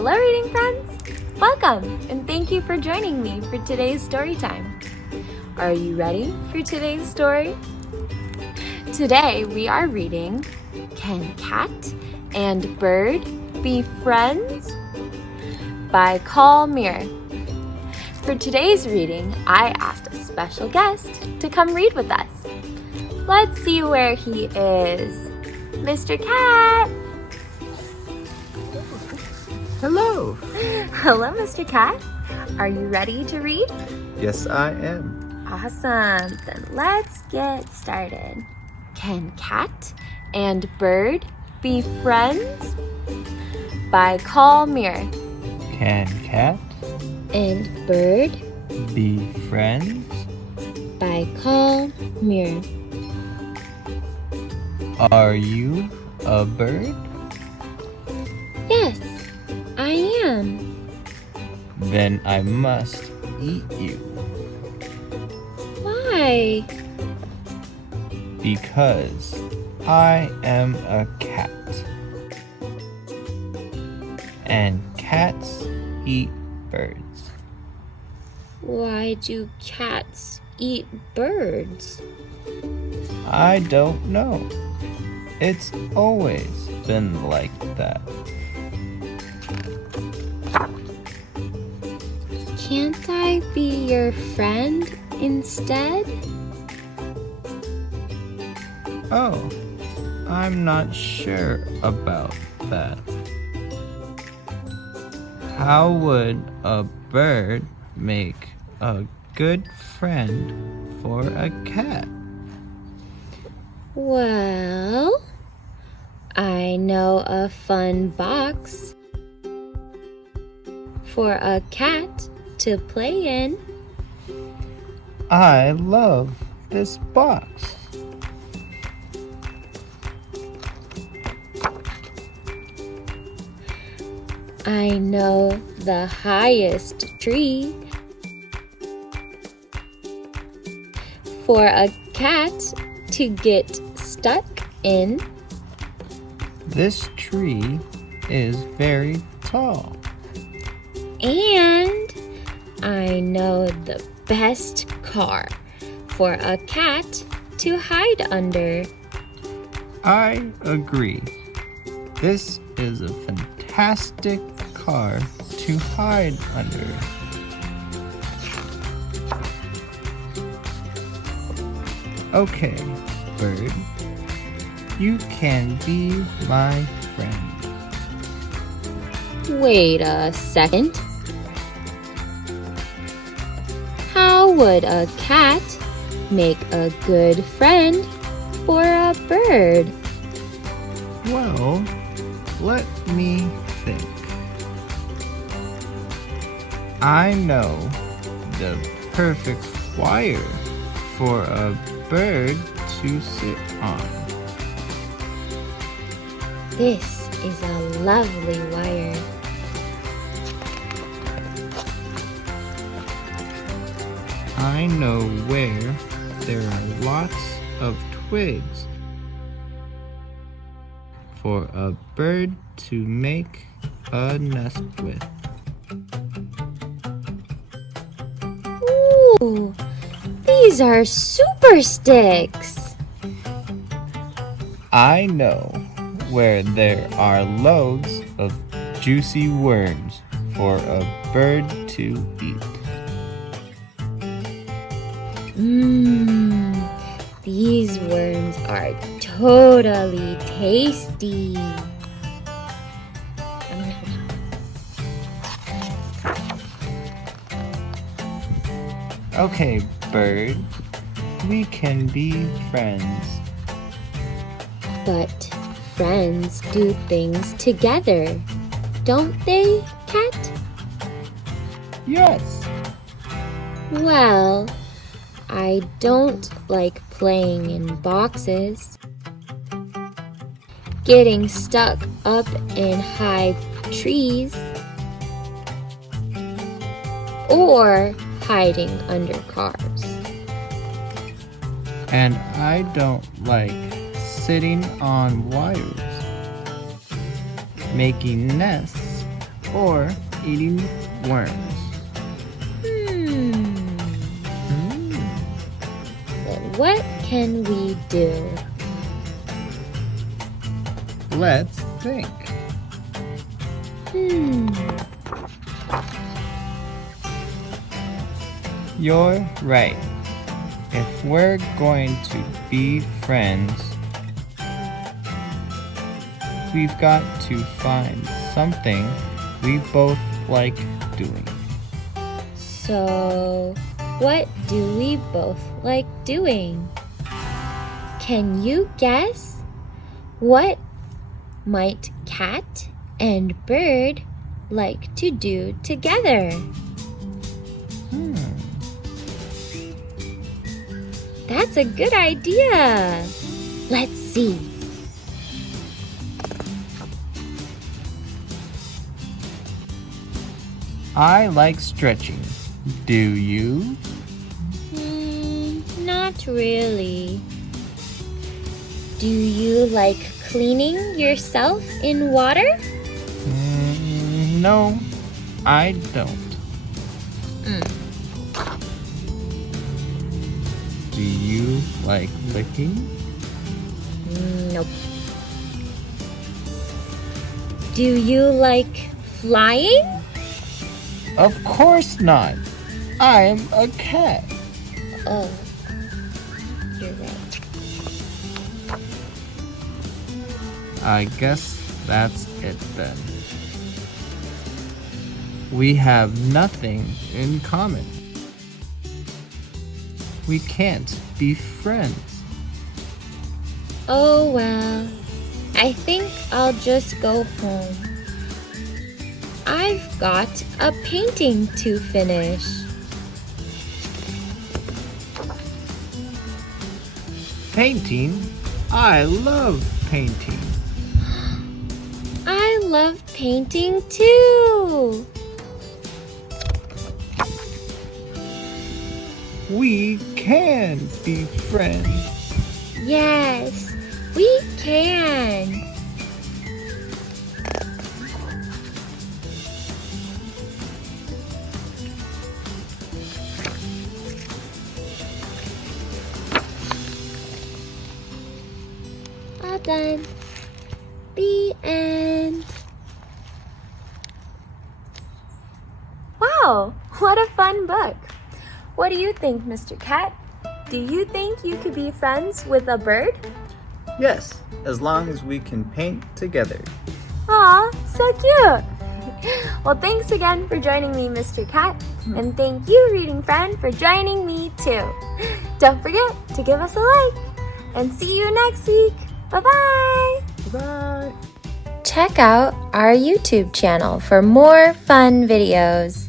Hello, reading friends! Welcome, and thank you for joining me for today's story time. Are you ready for today's story? Today we are reading Can Cat and Bird Be Friends? By Mir. For today's reading, I asked a special guest to come read with us. Let's see where he is. Mr. Cat! Hello! Hello, Mr. Cat. Are you ready to read? Yes, I am. Awesome. Then let's get started. Can Cat and Bird Be Friends? By Mir. Can cat And Bird be friends? by Mir. Are you a bird? Yes, I am. Then I must eat you. Why? Because I am a cat. And cats eat birds. Why do cats eat birds? I don't know. It's always been like that. Can't I be your friend instead? Oh, I'm not sure about that. How would a bird make a good friend for a cat? Well, I know a fun box for a cat to play in. I love this box. I know the highest tree for a cat to get stuck in. This tree is very tall. And I know the best car for a cat to hide under. I agree. This is a fantastic car to hide under. Okay, bird, you can be my friend. Wait a second. How would a cat make a good friend for a bird? Well, let me think. I know the perfect wire for a bird to sit on. This is a lovely wire. I know where there are lots of twigs for a bird to make a nest with. Ooh, these are super sticks. I know where there are loads of juicy worms for a bird to eat. These worms are totally tasty. Okay, bird, we can be friends. But friends do things together, don't they, Cat? Yes. Well, I don't like playing in boxes, getting stuck up in high trees, or hiding under cars. And I don't like sitting on wires, making nests or eating worms? Then what can we do? Let's think. You're right. If we're going to be friends, we've got to find something we both like doing. So, what do we both like doing? Can you guess? What might cat and bird like to do together? That's a good idea. Let's see. I like stretching. Do you? Not really. Do you like cleaning yourself in water? No, I don't. Do you like licking? Nope. Do you like flying? Of course not. I'm a cat. Oh, you're right. I guess that's it then. We have nothing in common. We can't be friends. Oh well, I think I'll just go home. I've got a painting to finish. Painting? I love painting. I love painting too. We can be friends. Yes, we can. All done. The end. Wow, what a fun book. What do you think, Mr. Cat? Do you think you could be friends with a bird? Yes, as long as we can paint together. Aw, so cute! Well, thanks again for joining me, Mr. Cat. And thank you, reading friend, for joining me too. Don't forget to give us a like. And see you next week. Bye-bye! Bye. Check out our YouTube channel for more fun videos.